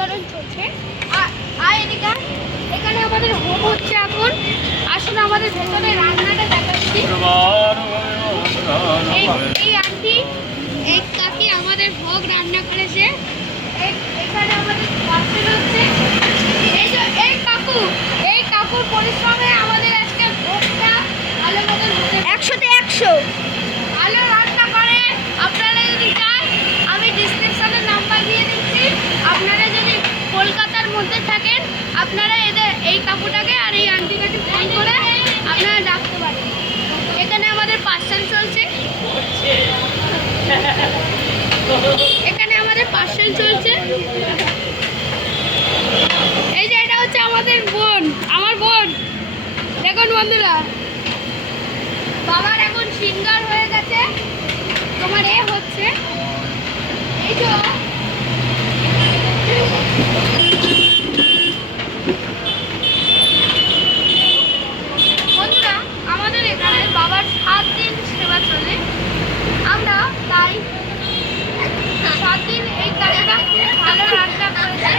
বিতরণ চলছে। আর এদিকে এখানে আমাদের হোম হচ্ছে এখন। আসুন আমাদের ভেতরে রান্নাটা দেখাচ্ছি। এই আন্টি এই কাকি আমাদের ভোগ রান্না করেছে। এখানে আমাদের পার্সেল হচ্ছে। এই কাকুর পরিশ্রমে আমাদের আজকে ভোগটা ভালো মতন হতে 100তে 100 ভালো রান্না করে। আপনারা যদি চান আমি ডিসক্রিপশনে নাম্বার দিয়ে দিচ্ছি। আপনারা যদি কলকাতার মধ্যে থাকেন আপনারা এই কাকুটাকে আর এই আন্টিটাকে ফোন করে আপনারা ডাকতে পারেন। এখানে আমাদের পার্সেল চলছে। এই যে এটা হচ্ছে আমার বোন। দেখুন বন্ধুরা, বাবার এখন সিঙ্গার হয়ে গেছে। তোমার হচ্ছে এই যে বন্ধুরা, আমাদের এখানে বাবার 7 দিন সেবা চলে। আমরা তাই 7 দিন এই কাজটা ভালো রান্না করেছে।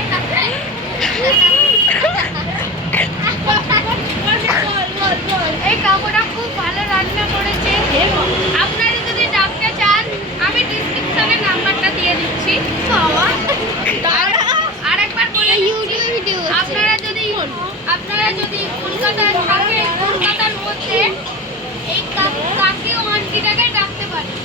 এই কাকুটা খুব ভালো রান্না করেছে। আপনারা যদি ডাকতে চান আমি ডিসক্রিপশনে নাম্বারটা দিয়ে দিচ্ছি। আরেকবার বলে দিচ্ছি, আপনারা যদি কলকাতায় থাকেন, কলকাতার মধ্যে এই কাকি ও আন্টিটাকে ডাকতে পারেন।